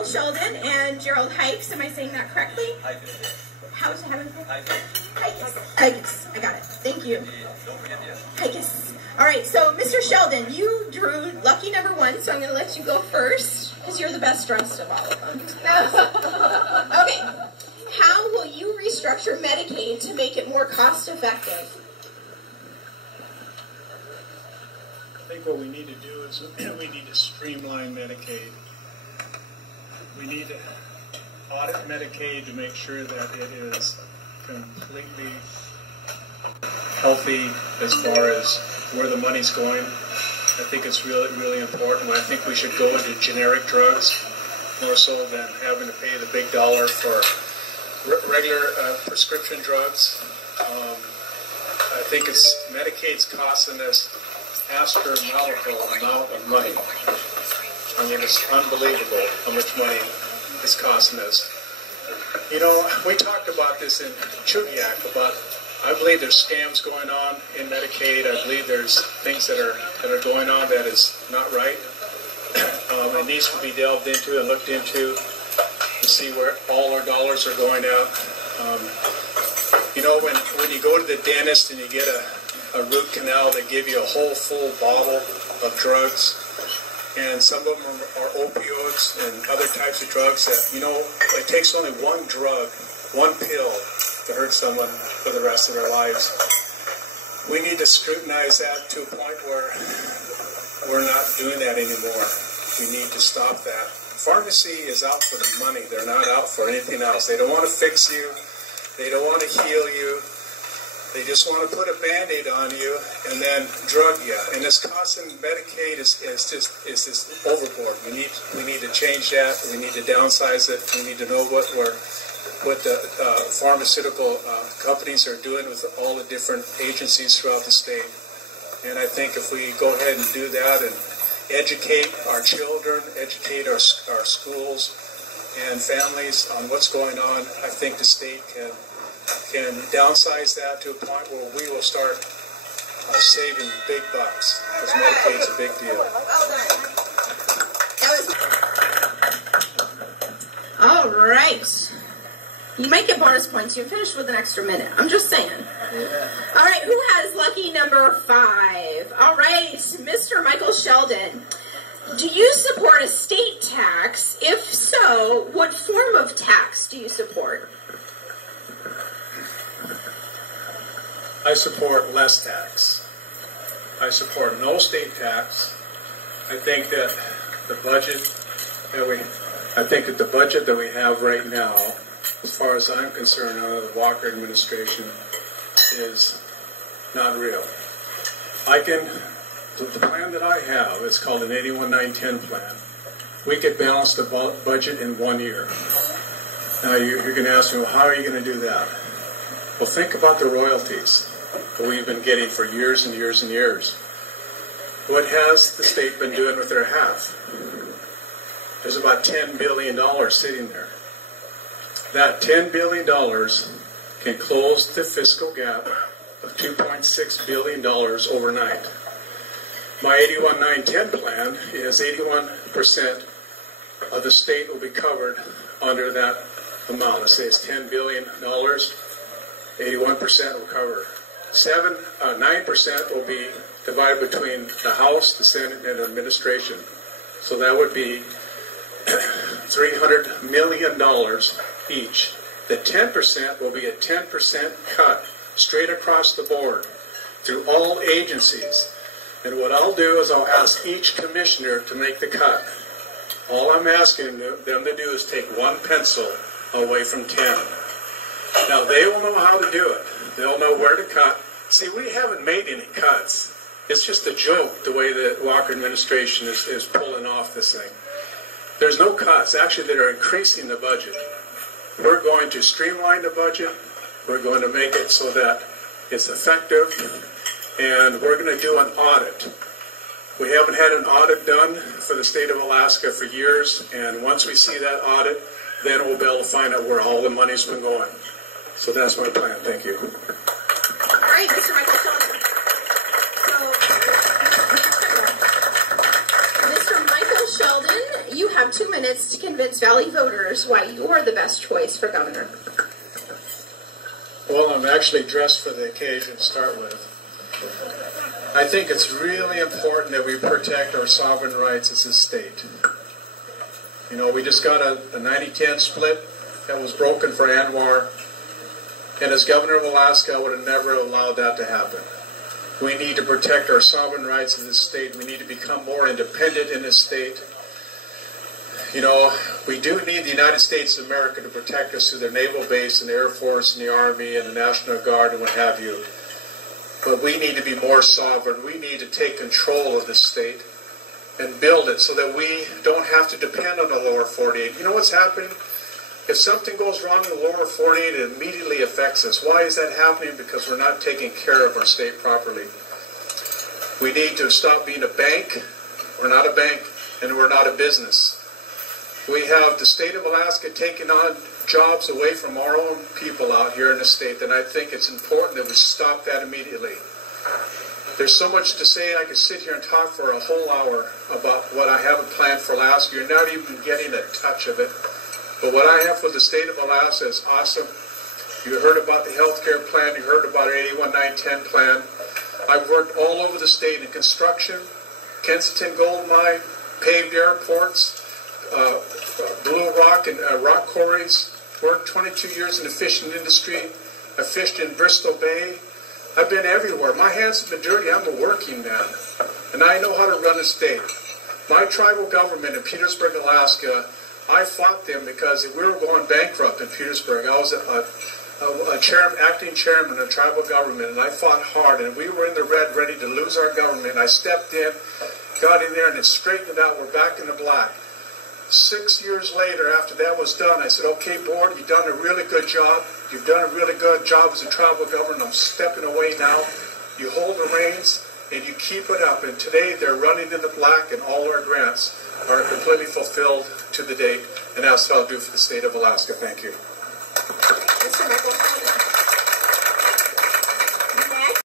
Michael Sheldon and Gerald Hikes. Am I saying that correctly? How's it having? Hikes. I got it. Thank you. Hikes. All right, so Mr. Sheldon, you drew lucky number 1, so I'm going to let you go first because you're the best dressed of all of them. Okay. How will you restructure Medicaid to make it more cost effective? I think what we need to do is we need to streamline Medicaid. We need to audit Medicaid to make sure that it is completely healthy as far as where the money's going. I think it's really, really important. I think we should go into generic drugs more so than having to pay the big dollar for regular prescription drugs. I think Medicaid's costing us astronomical amount of money. I mean, it's unbelievable how much money it's costing us. You know, we talked about this in Chugiak about, I believe there's scams going on in Medicaid. I believe there's things that are going on that is not right. It needs to be delved into and looked into to see where all our dollars are going out. You know, when you go to the dentist and you get a root canal, they give you a whole full bottle of drugs, and some of them are opioids and other types of drugs that, you know, it takes only one drug, one pill to hurt someone for the rest of their lives. We need to scrutinize that to a point where we're not doing that anymore. We need to stop that. Pharmacy is out for the money. They're not out for anything else. They don't want to fix you. They don't want to heal you. They just want to put a Band-Aid on you and then drug you. And this cost in Medicaid is just overboard. We need to change that. We need to downsize it. We need to know what the pharmaceutical companies are doing with all the different agencies throughout the state. And I think if we go ahead and do that and educate our children, educate our schools and families on what's going on, I think the state can downsize that to a point where we will start saving big bucks, because Medicaid's a big deal. All right. You might get bonus points. You're finished with an extra minute. I'm just saying. All right, who has lucky number 5? All right, Mr. Michael Sheldon. Do you support a state tax? If so, what form of tax do you support? I support less tax. I support no state tax. I think that the budget that we have right now, as far as I'm concerned, under the Walker administration, is not real. The plan that I have is called an 81-9-10 plan. We could balance the budget in 1 year. Now you're going to ask me, well, how are you going to do that? Well, think about the royalties that we've been getting for years and years and years. What has the state been doing with their half? There's about $10 billion sitting there. That $10 billion can close the fiscal gap of $2.6 billion overnight. My 81-9-10 plan is 81% of the state will be covered under that amount. Let's say it's $10 billion, 81% will cover. 9% will be divided between the House, the Senate, and administration. So that would be $300 million each. The 10% will be a 10% cut straight across the board through all agencies. And what I'll do is I'll ask each commissioner to make the cut. All I'm asking them to do is take one pencil away from 10. Now, they will know how to do it. They'll know where to cut. See, we haven't made any cuts. It's just a joke the way the Walker administration is pulling off this thing. There's no cuts. Actually, they're increasing the budget. We're going to streamline the budget. We're going to make it so that it's effective. And we're going to do an audit. We haven't had an audit done for the state of Alaska for years. And once we see that audit, then we'll be able to find out where all the money's been going. So that's my plan. Thank you. All right, Mr. Michael Sheldon. So, Mr. Michael Sheldon, you have 2 minutes to convince Valley voters why you're the best choice for governor. Well, I'm actually dressed for the occasion to start with. I think it's really important that we protect our sovereign rights as a state. You know, we just got a 90-10 split that was broken for Anwar, and as governor of Alaska, I would have never allowed that to happen. We need to protect our sovereign rights as a state. We need to become more independent in this state. You know, we do need the United States of America to protect us through their naval base and the Air Force and the Army and the National Guard and what have you. But we need to be more sovereign. We need to take control of this state and build it so that we don't have to depend on the lower 48. You know what's happening? If something goes wrong in the lower 48, it immediately affects us. Why is that happening? Because we're not taking care of our state properly. We need to stop being a bank. We're not a bank, and we're not a business. We have the state of Alaska taking on jobs away from our own people out here in the state, and I think it's important that we stop that immediately. There's so much to say. I could sit here and talk for a whole hour about what I have planned for Alaska. You're not even getting a touch of it. But what I have for the state of Alaska is awesome. You heard about the health care plan. You heard about our 81-910 plan. I've worked all over the state in construction, Kensington gold mine, paved airports, blue rock and rock quarries. Worked 22 years in the fishing industry. I fished in Bristol Bay. I've been everywhere. My hands have been dirty. I'm a working man. And I know how to run a state. My tribal government in Petersburg, Alaska, I fought them because we were going bankrupt in Petersburg. I was acting chairman of tribal government, and I fought hard, and we were in the red, ready to lose our government. I stepped in, got in there, and it straightened it out. We're back in the black. 6 years later, after that was done, I said, okay, board, you've done a really good job. You've done a really good job as a tribal government. I'm stepping away now. You hold the reins, and you keep it up. And today, they're running in the black, and all our grants are completely fulfilled to the date. And that's what I'll do for the state of Alaska. Thank you. Mr. Michael.